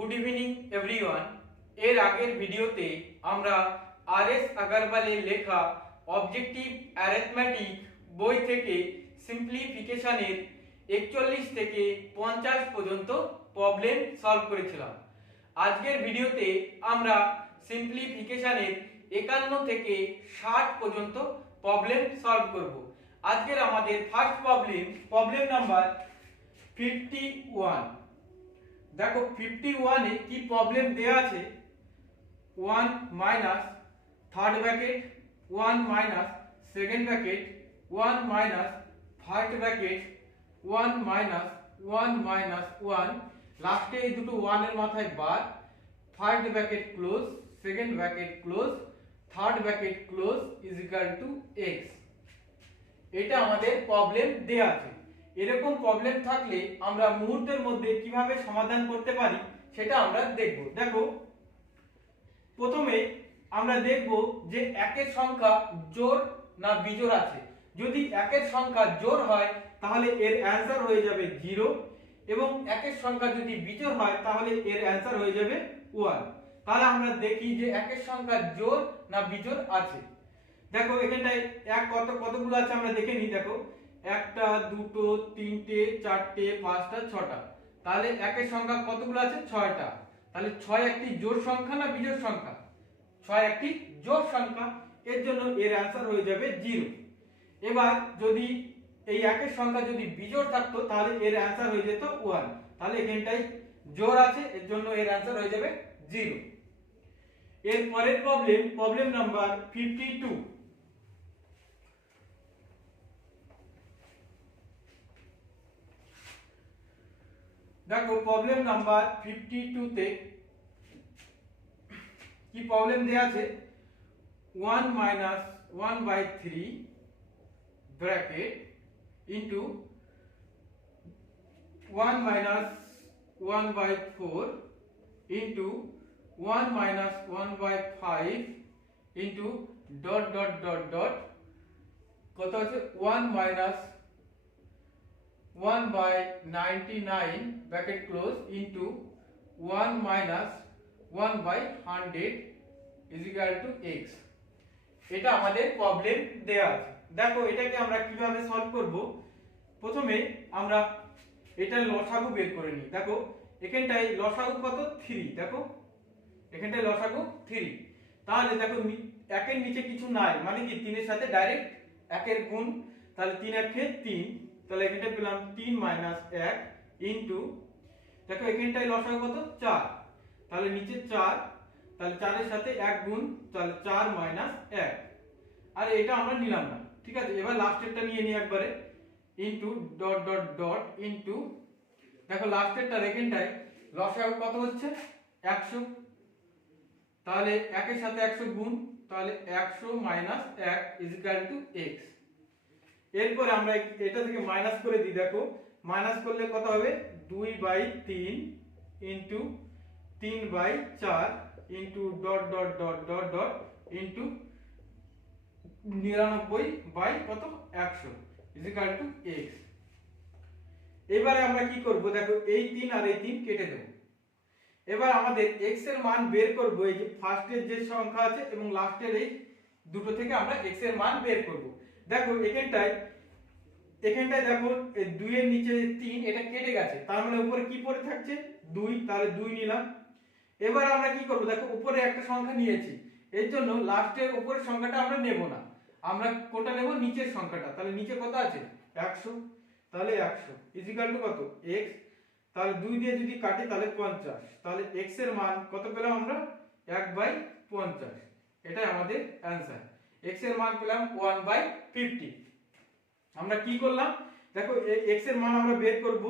Good evening everyone. এর আগের ভিডিওতে আমরা R.S. আগারওয়ালের লেখা অবজেক্টিভ অ্যারিথমেটিক বই থেকে সিম্পলিফিকেশনের 41 থেকে 50 পর্যন্ত প্রবলেম সলভ করেছিলাম। আজকের ভিডিওতে আমরা সিম্পলিফিকেশনের 51 থেকে 60 পর্যন্ত প্রবলেম সলভ করব। আজকের আমাদের ফার্স্ট প্রবলেম নাম্বার 51। দেখো 51 এ কি প্রবলেম দেয়া আছে, 1 minus third bracket 1 minus second bracket 1 minus first bracket 1 minus 1 minus 1, লাস্টে এই দুটো 1 এর মাথায় বার, first bracket close, second bracket close, third bracket close is equal to x। এটা আমাদের প্রবলেম দেয়া আছে। এরকম প্রবলেম থাকলে আমরা মুহূর্তের মধ্যে কিভাবে সমাধান করতে পারি সেটা আমরা দেখব। দেখো প্রথমে আমরা দেখব যে একের সংখ্যা জোড় না বিজোড় আছে। যদি একের সংখ্যা জোড় হয় তাহলে এর অ্যান্সার হয়ে যাবে 0, এবং একের সংখ্যা যদি বিজোড় হয় তাহলে এর অ্যান্সার হয়ে যাবে 1। তাহলে আমরা দেখি যে একের সংখ্যা জোড় না বিজোড় আছে। দেখো এখানটায় এক কতগুলো আছে আমরা দেখে নিই। দেখো একটা, দুটো, তিনটে, চারটে, পাঁচটা, ছটা। তাহলে একের সংখ্যা কতগুলো আছে? 6টা। তাহলে 6 একটি জোড় সংখ্যা না বিজোড় সংখ্যা? 6 একটি জোড় সংখ্যা, এর জন্য এর অ্যান্সার হয়ে যাবে 0। এবার যদি এই একের সংখ্যা যদি বিজোড় থাকতো তাহলে এর অ্যান্সার হয়ে যেত 1। তাহলে এখানটায় জোড় আছে, এর জন্য এর অ্যান্সার হয়ে যাবে 0। এর পরের প্রবলেম নাম্বার 52। দেখো প্রবলেম নাম্বার 52 তে কি প্রবলেম দেয়া আছে, 1 minus 1/3 bracket into 1 minus 1/4 into 1 minus 1/5 into dot dot dot dot কত আছে 1 minus 1/99 bracket close into 1 minus 1/100 is equal to x। এটা আমাদের প্রবলেম দেয়া আছে। দেখো এটাকে আমরা কিভাবে সলভ করব। প্রথমে আমরা এটার লসাগু বের করে নিই। দেখো এখানটায় লসাগু কত? 3। দেখো এখানটায় লসাগু 3। তাহলে দেখো একের নিচে কিছু নাই, মানে কি 3 এর সাথে ডাইরেক্ট একের গুণ। তাহলে 3 একে 3, তাহলে এখানটায় পেলাম 3 মাইনাস 1 ইনটু, দেখো এখানটায় লসাগু কত? 4। তাহলে নিচে 4, তাহলে 4 এর সাথে 1 গুণ, তাহলে 4 মাইনাস 1। আর এটা আমরা নিলাম না, ঠিক আছে। এবার লাস্টেরটা নিয়ে নিই একবারে, into dot dot dot into, দেখো লাস্টেরটা এখানটায় লসাগু কত হচ্ছে? 100। তাহলে 1 এর সাথে 100 গুণ, তাহলে 100 minus 1 is equal to x। এরপরে আমরা এটা থেকে মাইনাস করে দিই। দেখো মাইনাস করলে কত হবে? 2/3 into 3/4 into dot dot dot dot dot into 99 by কত? 100 ইজ ইকুয়াল টু x। এবারে আমরা কি করব, দেখো এই 3 আর এই 3 কেটে দেব। এবার আমাদের x এর মান বের করব। এই যে ফার্স্টের যে সংখ্যা আছে এবং লাস্টের এই দুটো থেকে আমরা x এর মান বের করব। দেখো এখানটায় দেখো 2 এর নিচে 3, এটা কেটে গেছে, তার মানে উপরে কি পড়ে থাকছে? 2। তাহলে 2 নিলাম। এবার আমরা কি করব, দেখো উপরে একটা সংখ্যা নিয়েছি, এর জন্য লাস্টের উপরের সংখ্যাটা আমরা নেব না, আমরা কোনটা নেব? নিচের সংখ্যাটা। তাহলে নিচে কত আছে? 100। তাহলে 100 ইজ ইকুয়াল টু কত? x। তাহলে 2 দিয়ে যদি কাটি তাহলে 50। তাহলে x এর মান কত পেলাম আমরা? 1/50। এটাই আমাদের অ্যানসার। x এর মান পেলাম 1/50। আমরা কি করলাম, দেখো x এর মান আমরা বের করব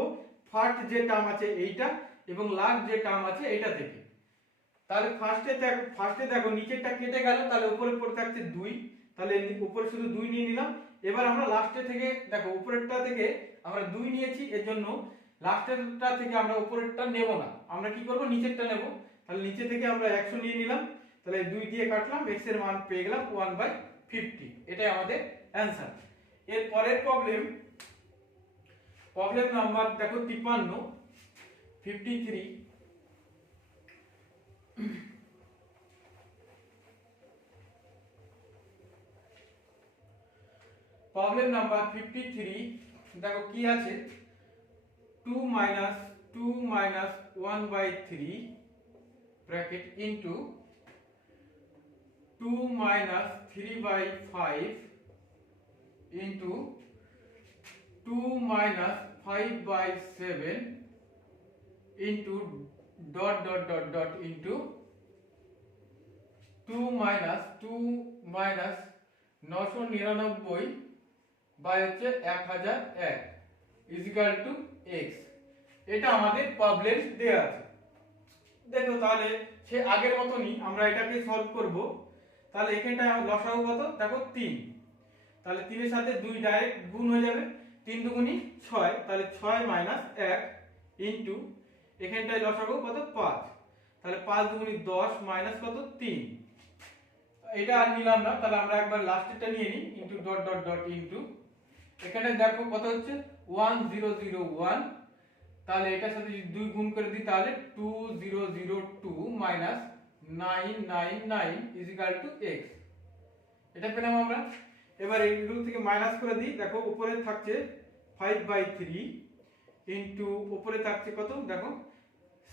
ফার্স্ট যে টার্ম আছে এইটা এবং লাস্ট যে টার্ম আছে এটা থেকে। তাহলে ফার্স্টে দেখো নিচেরটা কেটে গেল, তাহলে উপরে পড়ে থাকছে 2, তাহলে উপরে শুধু 2 নিয়ে নিলাম। এবার আমরা লাস্টে থেকে, দেখো উপরেরটা থেকে আমরা 2 নিয়েছি, এর জন্য লাস্টেরটা থেকে আমরা উপরেরটা নেব না, আমরা কি করব? নিচেরটা নেব। তাহলে নিচে থেকে আমরা 100 নিয়ে নিলাম, তাহলে 2 দিয়ে কাটলাম, x এর মান পেয়ে গেলাম 1/50। এটাই আমাদের অ্যানসার। এর পরের প্রবলেম নাম্বার দেখো 53, 53। প্রবলেম নাম্বার 53 দেখো কি আছে 2 minus 1/3 bracket into 2 minus 3/5 into 2 minus 5/7 into dot into 2 minus 999 by হচ্ছে 1001 ইজিক্যাল টু x। এটা আমাদের প্রবলেম দেয়া আছে। দেখো তাহলে সে আগের মতনই আমরা এটাকে সলভ করব। তাহলে এখানটায় লসাগু কত দেখো 3, তাহলে 3 এর সাথে 2 ডাইরেক্ট গুণ হয়ে যাবে, 3 দুগুণী 6, তাহলে 6 মাইনাস 1 ইনটু এখানটায় লসাগু কত 5, তাহলে 5 দুগুণী 10 মাইনাস কত 3। এটা আর নিলাম না, তাহলে আমরা একবার লাস্টেরটা নিয়ে নিই ইনটু ডট ইনটু এখানে দেখো কত হচ্ছে 1001, তাহলে এটার সাথে যদি 2 গুণ করে দিই তাহলে 2002 মাইনাস 999 ইজিক্যাল টু x। এটা পেলাম আমরা। এবার এইগুলো থেকে মাইনাস করে দিই, দেখো উপরে থাকছে 5/3 ইনটু উপরে থাকছে কত দেখো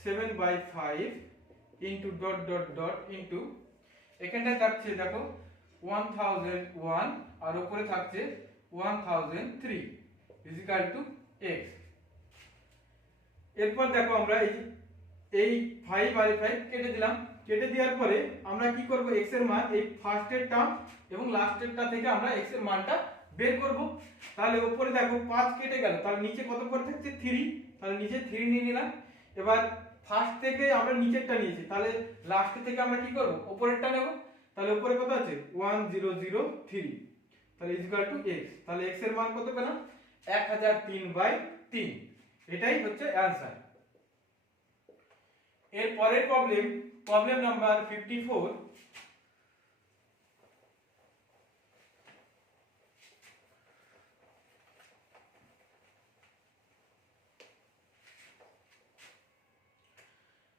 7/5 ইনটু ডট ইনটু এখানটা থাকছে দেখো 1001 আর উপরে থাকছে 1003 ইজিক্যাল টু x। এরপর দেখো আমরা এই 5 আর 5 কেটে দিলাম, কেটে দেওয়ার পরে আমরা কি করব x এর মান এই ফার্স্টের টার্ম এবং লাস্টেরটা থেকে আমরা x এর মানটা বের করব। তাহলে উপরে দেখো 5 কেটে গেল, তাহলে নিচে কত পড়ে থাকছে 3, তাহলে নিচে 3 নিয়ে নিলাম। এবার ফার্স্ট থেকে আমরা নিচেরটা নিয়েছি, তাহলে লাস্ট থেকে আমরা কি করব উপরেরটা নেব। তাহলে উপরে কত আছে 1003, তাহলে ইকুয়াল টু x। তাহলে x এর মান কত পেলাম 1003/3। এটাই হচ্ছে অ্যানসার। এর পরের প্রবলেম নাম্বার 54।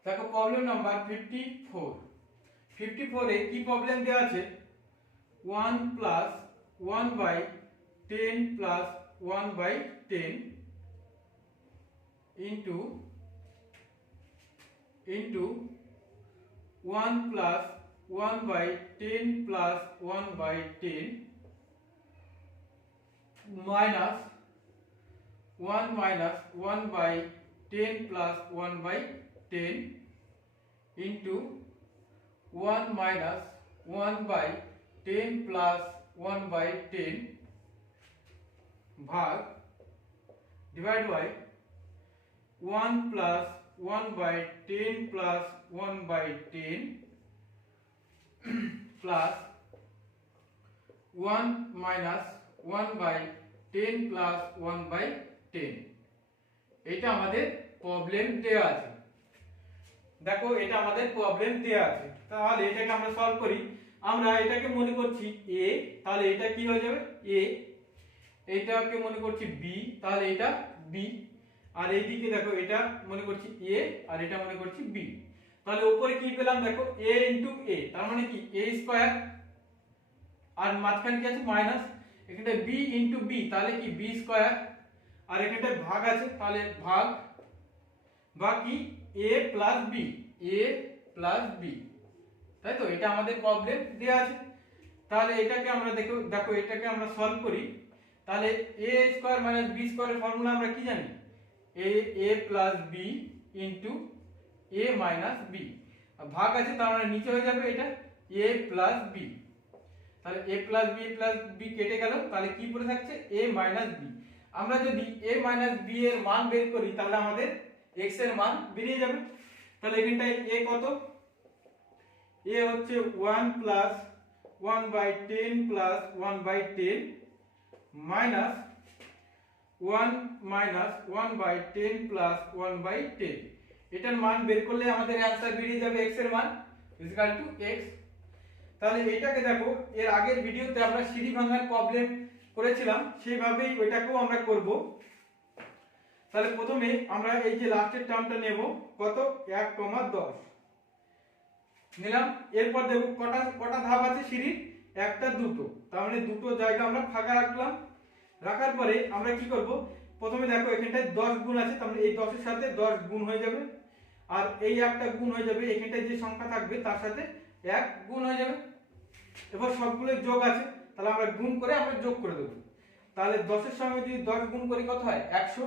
দেখো প্রবলেম নাম্বার 54 এ কি প্রবলেম দেওয়া আছে 1 plus 1/10 plus 1/10 into 1 plus 1/10 plus 1/10 minus 1 minus 1/10 plus 1/10 into 1 minus 1/10 plus 1/10 भाग divide by 1 plus 1/10 plus 1/10 plus 1 minus 1/10 plus 1/10। এটা আমাদের প্রবলেম দেয়া আছে। দেখো এটা আমাদের প্রবলেম দেয়া আছে, তাহলে এটাকে আমরা সলভ করি। আমরা এটাকে মনে করছি a, তাহলে এটা কি হয়ে যাবে a, এইটাকে মনে করছি b, তাহলে এটা b, আর এইদিকে দেখো এটা মনে করছি a আর এটা মনে করছি b। তাহলে উপরে কি পেলাম দেখো a into a, তার মানে কি a স্কয়ার আর মাঝখানে কি আছে মাইনাস, এখানে b into b তাহলে কি b স্কয়ার, আর এখানে ভাগ আছে তাহলে ভাগ বাকি a plus b, তাই তো। এটা আমাদের প্রবলেম দেয়া আছে। তাহলে এটাকে আমরা দেখো এটাকে আমরা সলভ করি। তাহলে a স্কয়ার মাইনাস b স্কয়ারের ফর্মুলা আমরা কি জানি a plus b into a minus b, ভাগ আছে তার মানে নিচে হয়ে যাবে এটা a plus b। তাহলে a plus b কেটে গেল, তাহলে কি পড়ে থাকছে a minus b। আমরা যদি a minus b এর মান বের করি তাহলে আমাদের x এর মান বেরিয়ে যাবে। তাহলে এখানটায় a কত, a হচ্ছে 1 plus 1/10 plus 1/10 minus 1 minus 1/10 plus 1/10। এটার মান বের করলে আমাদের অ্যানসার বেরিয়ে যাবে x এর মান ইকুয়াল টু x। তাহলে এইটাকে দেখো এর আগের ভিডিওতে আমরা সিঁড়ি ভাঙার প্রবলেম করেছিলাম, সেইভাবেই ওইটাকেও আমরা করব। তাহলে প্রথমে আমরা এই যে লাস্টের টার্মটা নেব কত 1,10 নিলাম। এরপর দেখো কটা ধাপ আছে সিঁড়ির, একটা দুটো, তার মানে দুটো জায়গা আমরা ফাঁকা রাখলাম। রাখার পরে আমরা কি করব, প্রথমে দেখো এখানটায় 10 গুণ আছে, তার মানে এই 10 এর সাথে 10 গুণ হয়ে যাবে, আর এই একটা গুণ হয়ে যাবে, এখানটায় যে সংখ্যা থাকবে তার সাথে 1 গুণ হয়ে যাবে। এবার সবগুলো যোগ আছে, তাহলে আমরা গুণ করে আমরা যোগ করে দেব। তাহলে 10 এর সঙ্গে যদি 10 গুণ করি কত হয় 100,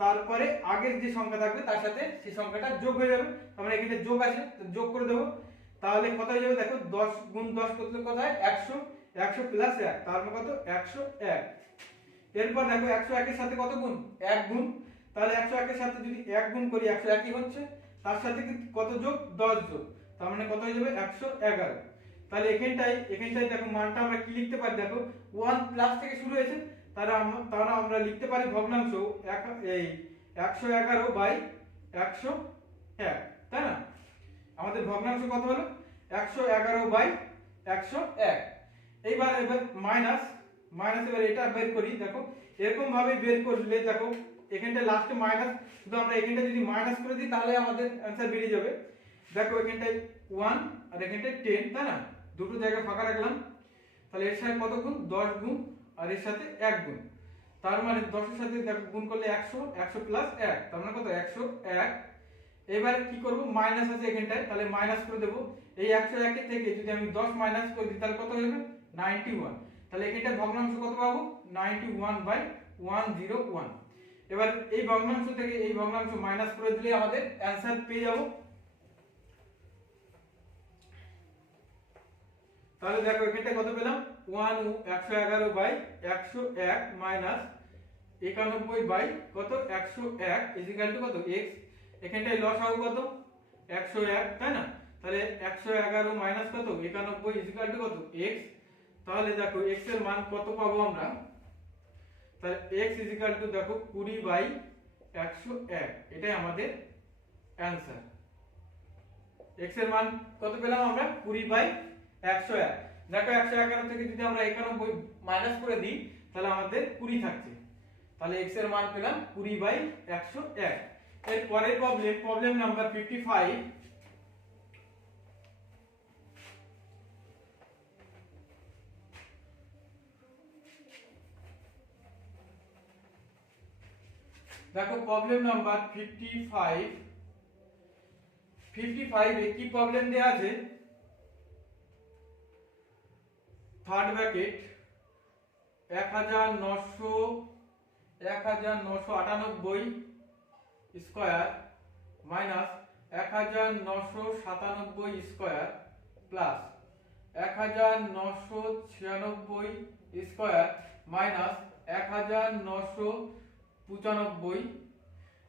তারপরে আগের যে সংখ্যা থাকবে তার সাথে সেই সংখ্যাটা যোগ হয়ে যাবে, আমরা এখানে যোগ আছে তো যোগ করে দেব। তাহলে কত হয়ে যাবে দেখো, 10 গুণ 10 করলে কত হয় 100, 100 প্লাস 1 তার মানে কত 101। এরপর দেখো 101 এর সাথে কত গুণ 1 গুণ, তাহলে 101 এর সাথে যদি 1 গুণ করি 101 ই হচ্ছে, তার সাথে কত যোগ 10 যোগ, তার মানে কত হয়ে যাবে 111। তাহলে এখানটায় দেখো মানটা আমরা কি লিখতে পারি দেখো, 1 প্লাস থেকে শুরু হয়েছে, তারা আমরা লিখতে পারি ভগ্নাংশ এই 111/101, তাই না? আমাদের ভগ্নাংশ কত হলো 111/101। এবার মাইনাস, এবার এটা বের করি, দেখো এরকম ভাবে বের করলে দেখো এখানটা লাস্টে মাইনাস, শুধু আমরা এখানটা যদি মাইনাস করে দিই তাহলে আমাদের অ্যানসার বেরিয়ে যাবে। দেখো এখানটায় 1 আর এখানটায় 10, তাই না? দুটো জায়গা ফাঁকা রাখলাম, তাহলে এর সাথে কত গুণ 10 গুণ আর এর সাথে 1 গুণ, তার মানে 10 এর সাথে দেখো গুণ করলে 100, 100 প্লাস 1 তার মানে কত 101। এবারে কি করব, মাইনাস আছে এখানটায়, তাহলে মাইনাস করে দেব। এই 101 এর থেকে যদি আমি 10 মাইনাস করে দিই তাহলে কত হবে 91, তাহলে এখানটায় ভগ্নাংশ কত পাবো 91/101। এবার এই ভগ্নাংশ থেকে এই ভগ্নাংশ মাইনাস করে দিলে আমাদের অ্যানসার পেয়ে যাব। তাহলে দেখো এখানটা কত পেলাম 111/101 মাইনাস 91 বাই কত 101 ইকুয়াল টু কত x। এখানটায় লসাগু কত 101, তাই না? তাহলে 111 মাইনাস কত 91 ইকুয়াল টু কত x। তাহলে দেখো x এর মান কত পাবো আমরা, তাহলে x ইকুয়াল টু দেখো 20/101, এটাই আমাদের অ্যানসার। x এর মান কত পেলাম আমরা 20/101। দেখো 111 থেকে যদি আমরা 91 মাইনাস করে দিই তাহলে আমাদের 20 থাকছে, তাহলে x এর মান পেলাম 20/101। এর পরের প্রবলেম নাম্বার 55। দেখো প্রবলেম নাম্বার 55 এ কি প্রবলেম দেয়া আছে, third bracket 1998 square minus 1997 square plus 1996 square minus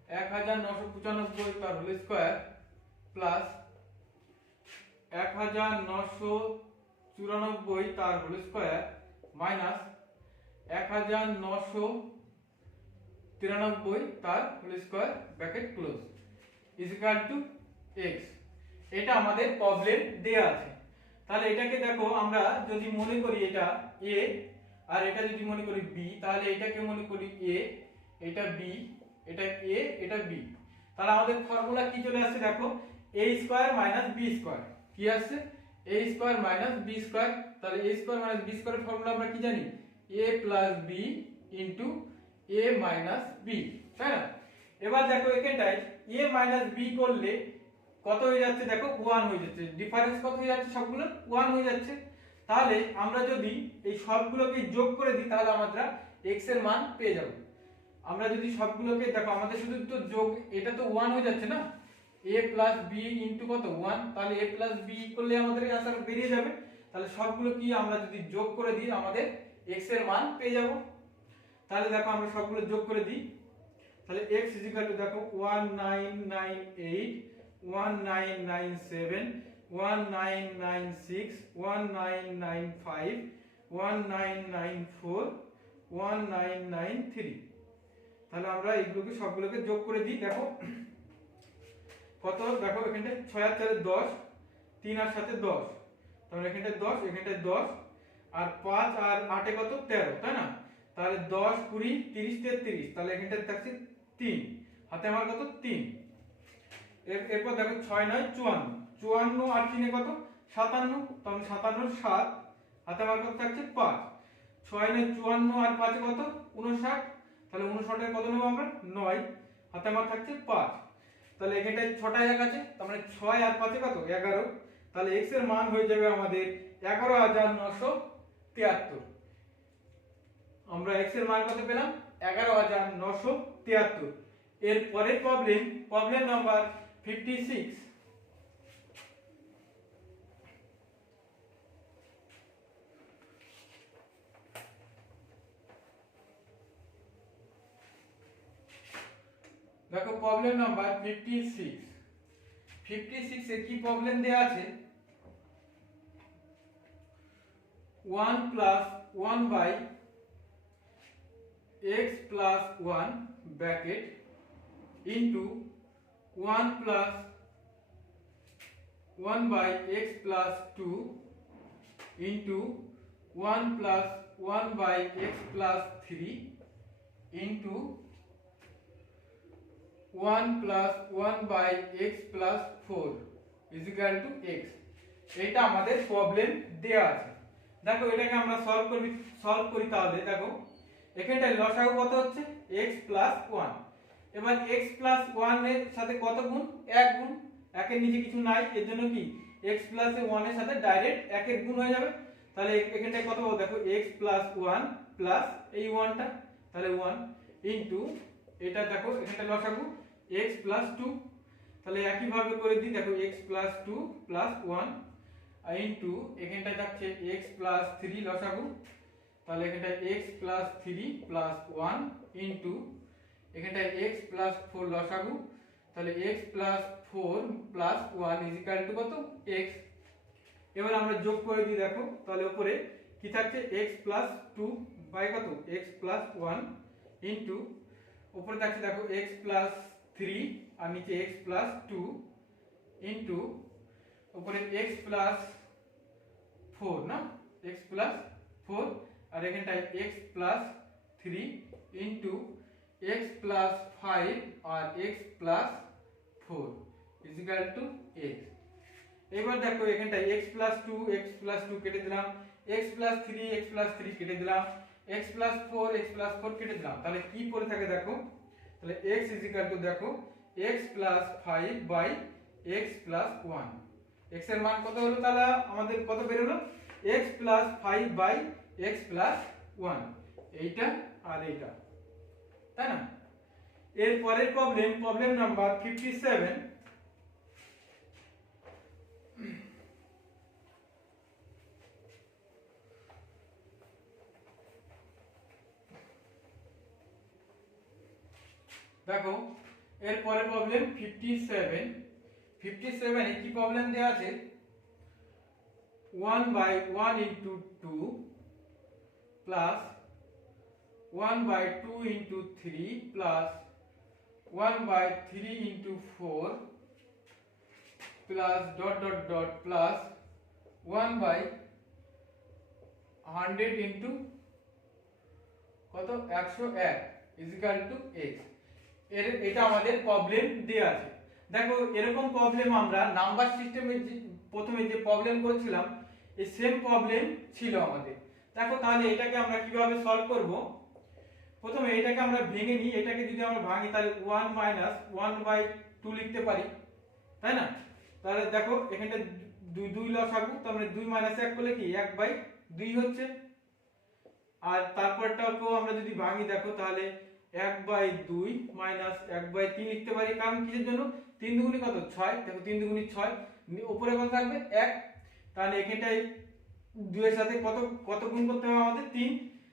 1995 তার হোল স্কয়ার প্লাস 1994 তার হোল স্কয়ার মাইনাস 1993 তার whole square bracket close equal to x। এটা আমাদের প্রবলেম দেয়া আছে। তাহলে এটাকে দেখো আমরা যদি মনে করি এটা a আর এটা যদি মনে করি b, তাহলে এটাকে মনে করি a, এটা b, এটা a, এটা b। তাহলে আমাদের ফর্মুলা কি চলে আসছে দেখো, a square minus b square কি আসছে a square minus b square. তাহলে a স্কয়ার মাইনাস b স্কয়ারের ফর্মুলা আমরা কি জানি, a plus b into a minus b, তাই না? এবার দেখো এখানটায় a মাইনাস b করলে কত হয়ে যাচ্ছে দেখো 1 হয়ে যাচ্ছে, ডিফারেন্স কত হয়ে যাচ্ছে সবগুলো 1 হয়ে যাচ্ছে। তাহলে আমরা যদি এই সবগুলোকে যোগ করে দিই তাহলে আমরা x এর মান পেয়ে যাব। আমরা যদি সবগুলোকে দেখো আমাদের শুধু তো যোগ, এটা তো 1 হয়ে যাচ্ছে না, a প্লাস b ইনটু কত 1, তাহলে a প্লাস b করলে আমাদের आंसर বেরিয়ে যাবে। তাহলে সবগুলো কি আমরা যদি যোগ করে দিই আমাদের x এর মান পেয়ে যাব। তাহলে দেখো আমরা সবগুলো যোগ করে দিই, তাহলে x দেখো 1998 1997 1996 1995 1994 1993। তাহলে আমরা এইগুলোকে সবগুলোকে যোগ করে দিই, দেখো কত, দেখো এখানে 6 আর 4 10, 3 আর 7 10, তাহলে এখানে 10 এখানে 10 আর 5 আর 8 কত 13, তাই না? তাহলে 10 20 30 33, তাহলে এখানে থাকছে 3, হাতে আমার কত 3। এরপর দেখো 6 9 54, 54 আর 3 কত 57, তাহলে 57 7, হাতে আমার কত থাকছে 5। 6 9 54 আর 5 কত 59, তাহলে 59 এর কত নেব আমরা 9, হাতে আমার থাকছে 5। তাহলে এখানটায় 6টা এক আছে, তার মানে 6 আর 5 কত 11। তাহলে x এর মান হয়ে যাবে আমাদের 11973। আমরা x এর মান কত পেলাম 11973। এর পরের প্রবলেম নাম্বার 56। দেখো প্রবলেম নাম্বার 56। 56 এ কি প্রবলেম দেয়া আছে 1 plus 1 by x plus 1 bracket into 1 plus 1 by x plus 2 into 1 plus 1 by x plus 3 into 1 plus 1 by x plus 4 is equal to x। এটা আমাদের প্রবলেম দেয়া আছে। দেখো এটাকে আমরা সলভ করি তাহলে দেখো এখানটায় লসাগু কত হচ্ছে x plus 1। এবার x plus 1 এর সাথে কত গুণ 1 গুণ, 1 এর নিচে কিছু নাই, এর জন্য কি x plus 1 এর সাথে ডাইরেক্ট 1 এর গুণ হয়ে যাবে। তাহলে এখানটায় কত হবে দেখো x plus 1 plus এই 1 টা, তাহলে 1 ইনটু এটা দেখো এখানটা লসাগু x plus 2। তাহলে একই ভাবে করে দিই দেখো x plus 2 plus 1 ইনটু এখানটায় থাকছে x plus 3 লসাগু, তাহলে এখানটায় x plus 3 plus 1 ইনটু এখানটায় x plus 4 লসাগু, তাহলে x plus 4 plus 1 is equal to কত x। এবার আমরা যোগ করে দিই দেখো, তাহলে উপরে কি থাকছে x plus 2 বাই কত x plus 1 ইনটু উপরে থাকছে দেখো x plus 3 আর নিচে x plus 2 ইনটু উপরে x plus 4 না x plus 4 আর এখানটায় x plus 3 into x plus 5 R x plus 4 is equal to x। এবার দেখো এখানটায় x plus 2 কেটে দিলাম, x plus 3 কেটে দিলাম, x plus 4 কেটে দিলাম, তাহলে কি পড়ে থাকে দেখো, তাহলে x is equal to দেখো x plus 5 by x plus 1। x এর মান কত হলো তাহলে আমাদের কত বের হলো x plus 5 by x plus 1, এইটা আর এইটা, তাই না। এর পরের প্রবলেম নাম্বার 57। দেখো এর পরের প্রবলেম 57। 57 এ কি প্রবলেম দেয়া আছে 1 by 1 into 2 plus 1 by 2 into 3 plus 1 by 3 into 4 plus dot dot dot plus 1 by 100 into কত 101 is equal to x। এটা আমাদের প্রবলেম দেয়া আছে। দেখো এরকম প্রবলেম আমরা নাম্বার সিস্টেমে প্রথমে যে প্রবলেম করেছিলাম এই সেম প্রবলেম ছিল আমাদের। দেখো তাহলে এটাকে আমরা কিভাবে সলভ করব, প্রথমে এটাকে আমরা ভেঙে নিই, এটাকে যদি আমরা ভাঙি তাহলে 1 minus 1/2 লিখতে পারি, তাই না। তাহলে দেখো এখানটা 2 লসাগু, তার মানে 2 minus 1 করলে কি 1/2 হচ্ছে। আর তারপরটাকেও আমরা যদি ভাঙি দেখো তাহলে 1/2 minus 1/3 লিখতে পারি, কারণ কিসের জন্য 3 দুগুণে কত 6, দেখো 3 দুগুণে 6, উপরে কত থাকবে 1, তাহলে এখানটায় 2 এর সাথে কত গুণ করতে হবে আমাদের 3,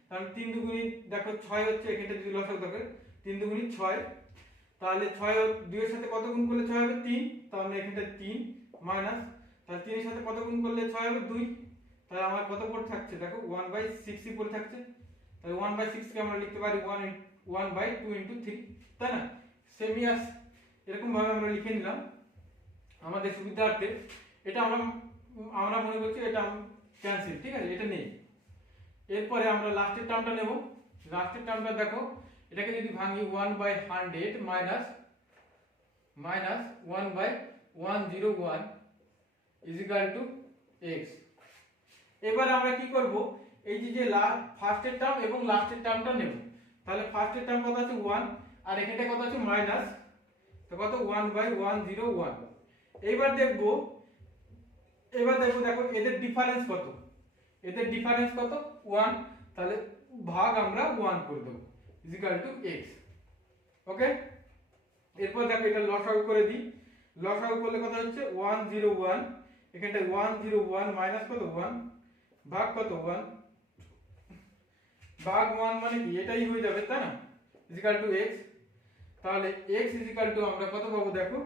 তাহলে 3 দুগুণে দেখো 6 হচ্ছে, এখানটা যদি লসাগু থাকে 3 দুগুণে 6, তাহলে 6 2 এর সাথে কত গুণ করলে 6 হবে 3, তাহলে এখানটা 3 মাইনাস, তাহলে 3 এর সাথে কত গুণ করলে 6 হবে 2, তাহলে আমার কত পড়ে থাকছে দেখো 1/6 ই পড়ে থাকছে। তাহলে 1/6 কে আমরা লিখতে পারি 1/2 into 3, তাই না। সেমিয়াস এরকম ভাবে আমরা লিখে নিলাম আমাদের সুবিধার্থে। এটা আমরা মনে করছি এটা ক্যান্সেল, ঠিক আছে, এটা নেই। এরপরে আমরা লাস্টের টার্মটা নেব। লাস্টের টার্মটা দেখো এটাকে যদি ভাঙি 1/100 minus 1/101 is equal to x। এবার আমরা কি করব, এই যে ফার্স্টের টার্ম এবং লাস্টের টার্মটা নেব। তাহলে ফার্স্টের টার্ম কত আছে 1 আর এখানটা কত আছে মাইনাস, তো কত 1/101। এইবার দেখব দেখো এদের ডিফারেন্স কত, এদের ডিফারেন্স কত 1, তাহলে ভাগ আমরা 1 করে দেব ইকুয়াল টু x। ওকে, এরপর দেখো এটা লসাগু করে দিই। লসাগু করলে কত হচ্ছে 101, এখানটা 101 মাইনাস কত 1 ভাগ কত 1 ভাগ 1 মানে কি এটাই হয়ে যাবে তাই না, ইকুয়াল টু x। তাহলে x ইকুয়াল টু আমরা কত পাবো দেখো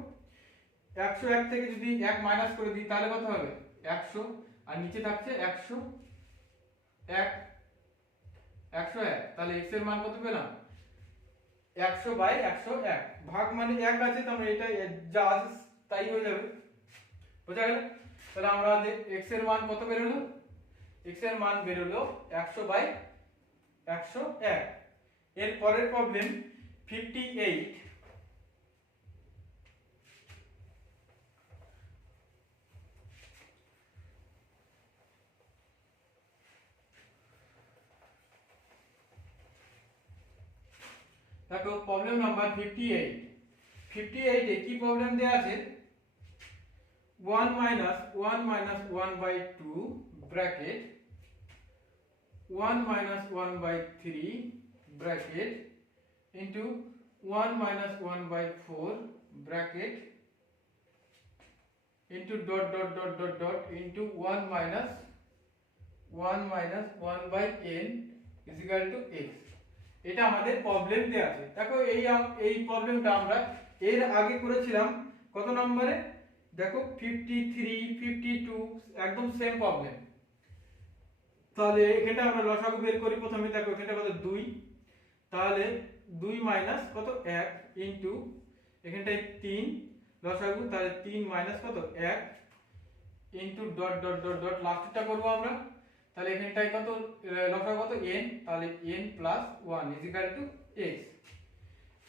101 থেকে যদি 1 মাইনাস করে দিই তাহলে কত হবে 100, আর নিচে থাকছে 101, তাহলে x এর মান কত পেলাম 100/101। ভাগ মানে 1 আছে, তাহলে এটা যা আছে তাই হয়ে যাবে, বোঝা গেল। তাহলে আমরা x এর মান কত বের হলো, x এর মান বের হলো 100/101। এর পরের প্রবলেম 58। দেখো প্রবলেম নাম্বার 58। 58 এ কি প্রবলেম দেয়া আছে 1 minus 1/2 bracket 1 minus 1/3 bracket into 1 minus 1/4 bracket into dot into 1 minus 1/n is equal to x। এটা আমাদের প্রবলেম দেয়া আছে। দেখো এই প্রবলেমটা আমরা এর আগে করেছিলাম কত নম্বরে দেখো 53, 52, একদম সেম প্রবলেম। তাহলে এখানটা আমরা লসাগু বের করি প্রথমে। দেখো এখানটা কত 2, তাহলে 2 মাইনাস কত 1 ইনটু এখানটায় 3 লসাগু, তাহলে 3 মাইনাস কত 1 ইনটু ডট লাস্টটা করব আমরা। তাহলে এখানটায় কত লসাগু কত n, তাহলে n plus 1 is equal to x।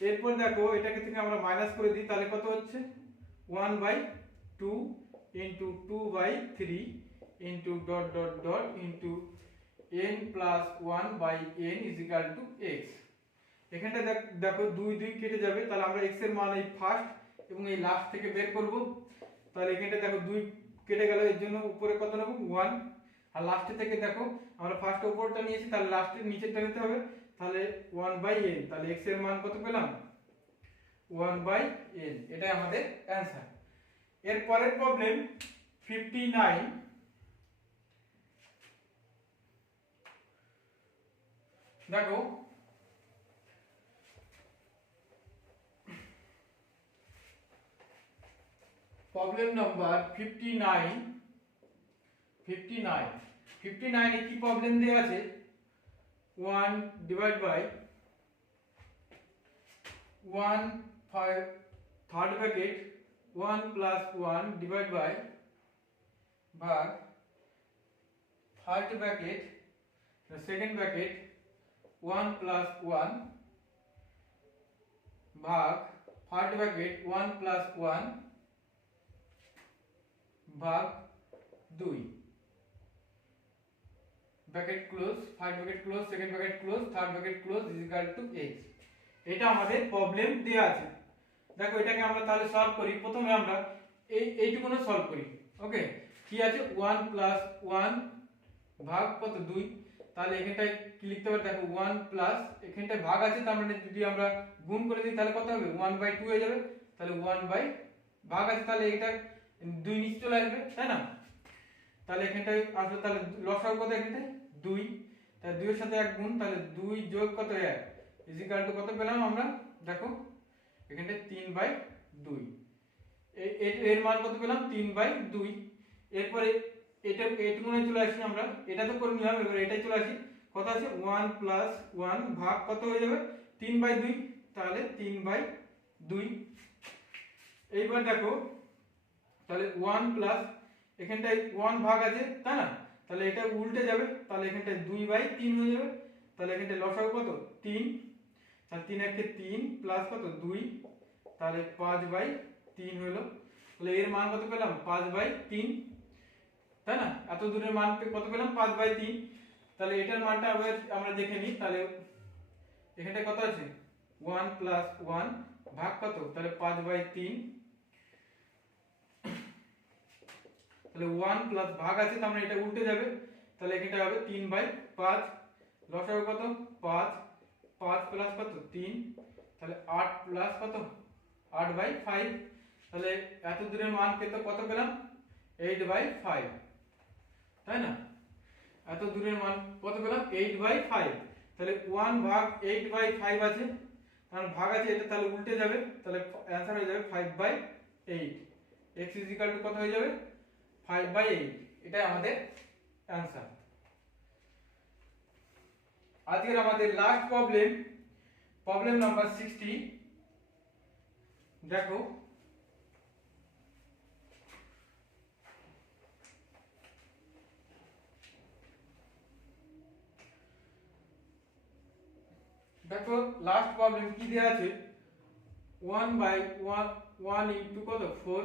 এরপর দেখো এটাকে থেকে আমরা মাইনাস করে দিই, তাহলে কত হচ্ছে 1/2 into 2/3 into dot into n plus 1/n is equal to x। এখানটা দেখো 2 2 কেটে যাবে, তাহলে আমরা x এর মান এই ফার্স্ট এবং এই লাস্ট থেকে বের করব। তাহলে এখানটা দেখো 2 কেটে গেল, এর জন্য উপরে কত নেব 1, আর লাস্টে থেকে দেখো আমরা ফার্স্ট উপরটা নিয়েছি, তাহলে লাস্টের নিচেরটা নিতে হবে, তাহলে 1/n। তাহলে x এর মান কত পেলাম 1/n। এটাই আমাদের অ্যানসার। এর পরের প্রবলেম 59। দেখো প্রবলেম নাম্বার 59। 59 এ কি প্রবলেম দেয়া আছে 1 divide by 1 5 third bracket 1 plus 1 divide by ভাগ first bracket second bracket 1 plus 1 ভাগ ফার্স্ট ব্র্যাকেট 1 প্লাস 1 ভাগ 2 bracket close, first bracket close, second bracket close, third bracket close is equal to x। এটা আমাদের problem দেয়া আছে। দেখো এটাকে আমরা তাহলে সলভ করি। প্রথমে আমরা এইটুকুনো সলভ করি। ওকে, কি আছে 1 প্লাস 1 ভাগ কত 2, তাহলে এখানটায় কি লিখতে পারি দেখো 1 প্লাস এখানটায় ভাগ আছে, তার মানে যদি আমরা গুণ করে দিই তাহলে কত হবে 1/2 হয়ে যাবে। তাহলে 1 বাই ভাগ আছে, তাহলে এটা 2 নিচে চলে আসবে তাই না। তাহলে এখানটায় আসলে তাহলে লসাগু কত এখানটায় 2, তাহলে 2 এর সাথে 1 গুণ, তাহলে 2 যোগ কত 1 ইজ ইকুয়াল টু কত পেলাম আমরা দেখো এখানটায় 3/2। এর মান কত পেলাম 3/2। এরপরে এটা এইটুকুনে চলে আসি আমরা, এটা তো করে নিলাম। এবার এটাই চলে আসি, কত আছে 1 প্লাস 1 ভাগ কত হয়ে যাবে 3/2, তাহলে 3/2। এইবার দেখো তাহলে 1 প্লাস এখানটায় 1 ভাগ আছে তাই না, তাহলে এটা উল্টে যাবে, তাহলে এখানটায় 2/3 হয়ে যাবে। তাহলে এখানটায় লসাগু কত 3, তাহলে 3 একে 3 প্লাস কত 2, তাহলে 5/3 হলো। তাহলে এর মান কত পেলাম 5/3 তাই না। এত দূরের মান কত পেলাম 5/3। তাহলে এটার মানটা আবার আমরা দেখে নিই। তাহলে এখানে কত আছে 1 প্লাস 1 ভাগ কত, তাহলে 5/3, তাহলে 1 প্লাস ভাগ আছে তার মানে এটা উল্টে যাবে, তাহলে এখানটা হবে 3/5, লসাগু কত 5, 5 প্লাস কত 3, তাহলে 8 প্লাস কত 8/5, তাহলে এত দূরের মান কত পেলাম 8/5, তাই না? এত দূরের মান কত পেলাম 8/5, তাহলে 1 ভাগ 8/5 আছে, কারণ ভাগ আছে এটা, তাহলে উল্টে যাবে, তাহলে অ্যানসার হয়ে যাবে 5/8, x কত হয়ে যাবে 5/8, এটাই আমাদের অ্যানসার। আজকের আমাদের লাস্ট প্রবলেম নাম্বার 60। দেখো লাস্ট প্রবলেম কি দেয়া আছে 1/1 ইনটু কত 4,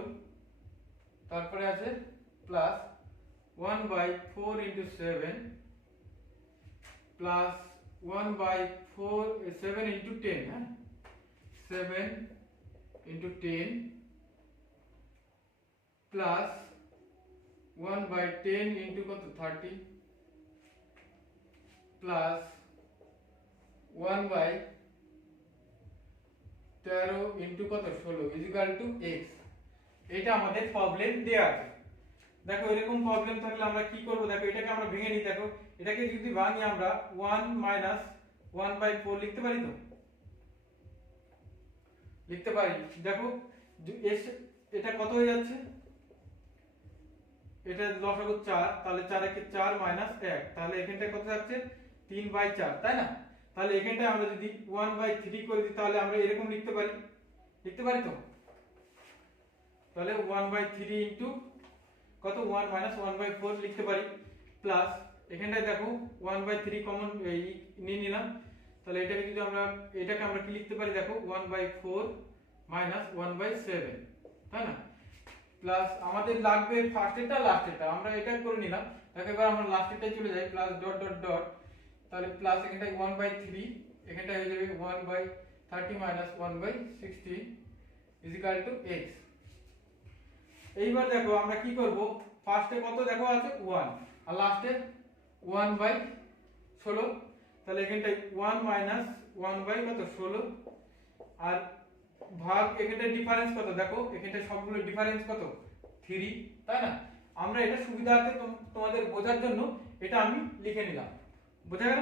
তারপরে আছে প্লাস 1/4 ইনটু 7 প্লাস 1/4 7 ইনটু 10, হ্যাঁ 7 ইনটু 10 প্লাস 1/10 ইনটু কত 30 প্লাস 1/13 ইনটু কত 16 ইকুয়াল টু x। এটা আমাদের প্রবলেম দেয়া আছে। দেখো এরকম প্রবলেম থাকলে আমরা কি করব, দেখো এটাকে আমরা ভেঙে নিই। দেখো এটাকে যদি ভাঙি আমরা 1 মাইনাস 1/4 লিখতে পারি, তো লিখতে পারি। দেখো এটা কত হয়ে যাচ্ছে, এটা লসাগু 4, তাহলে 4 একে 4 মাইনাস 1, তাহলে এখানটা কত যাচ্ছে 3/4, তাই না? তাহলে এখানটা আমরা যদি 1/3 করে দিই তাহলে আমরা এরকম লিখতে পারি তো, তাহলে 1/3 ইনটু কত 1 মাইনাস 1/4 লিখতে পারি, প্লাস এখানটায় দেখো 1/3 কমন নিয়ে নিলাম, তাহলে এটাকে যদি আমরা এটাকে আমরা কি লিখতে পারি, দেখো 1/4 মাইনাস 1/7, তাই না? প্লাস আমাদের লাগবে ফার্স্টেরটা লাস্টেরটা, আমরা এটা করে নিলাম। দেখো এবার আমরা লাস্টেরটাই চলে যাই, প্লাস ডট ডট ডট, তাহলে প্লাস এখানটায় 1/3, এখানটায় হয়ে যাবে 1/30 মাইনাস 1/60 ইকুয়াল টু x। এইবার দেখো আমরা কি করব, ফার্স্টে কত দেখো আছে 1 আর লাস্টে 1/16, তাহলে এখানটায় 1 মাইনাস 1/16 আর ভাগ এখানটায় ডিফারেন্স কত, দেখো এখানটায় সবগুলো ডিফারেন্স কত 3, তাই না? আমরা এটা সুবিধার্থে তোমাদের বোঝার জন্য এটা আমি লিখে নিলাম, বোঝা গেল?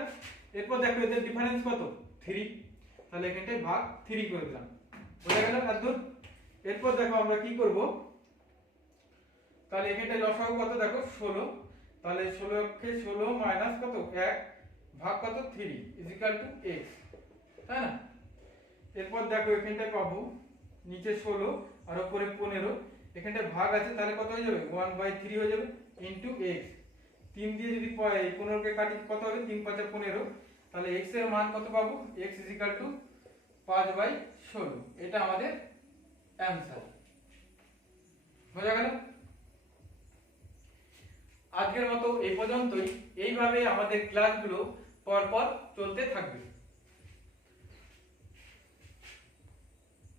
এরপর দেখো এদের ডিফারেন্স কত 3, তাহলে এখানটায় ভাগ 3 করে দিলাম, বোঝা গেল এতদূর? এরপর দেখো আমরা কি করব, তাহলে এখানটায় লসাগু কত দেখো 16, তাহলে 16 কে 16 মাইনাস কত 1 ভাগ কত 3 ইকুয়াল টু x, তাই না? এরপর দেখো এখানটায় পাবো নিচে 16 আর উপরে 15, এখানটায় ভাগ আছে, তাহলে কত হয়ে যাবে 1/3 হয়ে যাবে ইনটু x। 3 দিয়ে যদি 15 কে কাটি কত হবে 3 5 15, তাহলে x এর মান কত পাবো, x ইকুয়াল টু 5/16, এটা আমাদের অ্যানসার, বোঝা গেল? আজকের মতো এই পর্যন্তই। এইভাবে আমাদের ক্লাসগুলো পরপর চলতে থাকবে।